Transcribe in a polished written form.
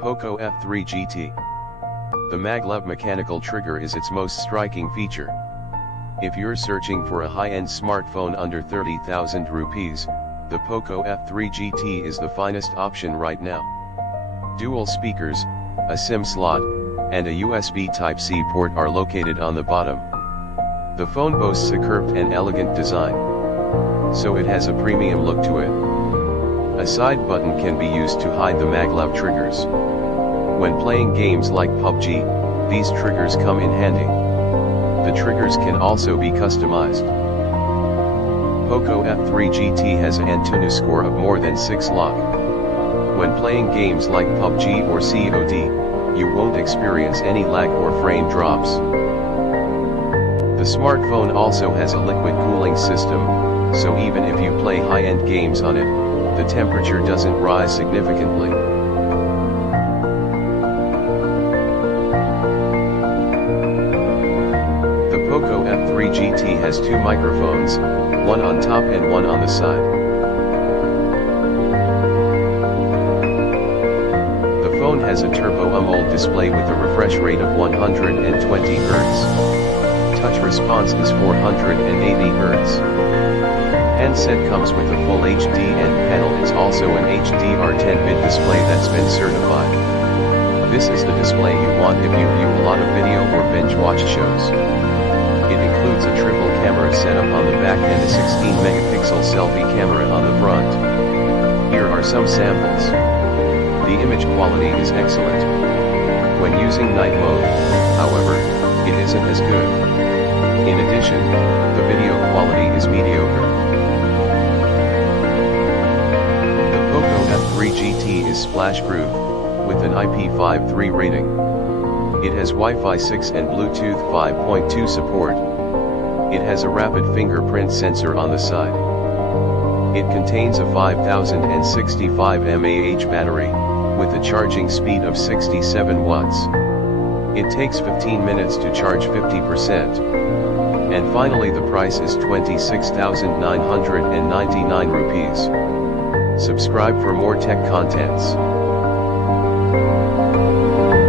Poco F3 GT. The maglev mechanical trigger is its most striking feature. If you're searching for a high-end smartphone under 30,000 rupees, the Poco F3 GT is the finest option right now. Dual speakers, a SIM slot, and a USB Type-C port are located on the bottom. The phone boasts a curved and elegant design, so it has a premium look to it. A side button can be used to hide the maglev triggers. When playing games like PUBG, these triggers come in handy. The triggers can also be customized. Poco F3 GT has an Antutu score of more than 6 lock. When playing games like PUBG or COD, you won't experience any lag or frame drops. The smartphone also has a liquid cooling system, so even if you play high-end games on it, the temperature doesn't rise significantly. The Poco F3 GT has 2 microphones, one on top and one on the side. The phone has a Turbo AMOLED display with a refresh rate of 120 Hz. Touch response is 480 Hz. Handset comes with a full HD end panel. It's also an HDR10-bit display that's been certified. This is the display you want if you view a lot of video or binge watch shows. It includes a triple camera setup on the back and a 16-megapixel selfie camera on the front. Here are some samples. The image quality is excellent. When using night mode, however, it isn't as good. In addition, the video quality is mediocre. The Poco F3 GT is splash-proof, with an IP53 rating. It has Wi-Fi 6 and Bluetooth 5.2 support. It has a rapid fingerprint sensor on the side. It contains a 5065 mAh battery, with a charging speed of 67 watts. It takes 15 minutes to charge 50%. And finally, the price is 26,999 rupees. Subscribe for more tech contents.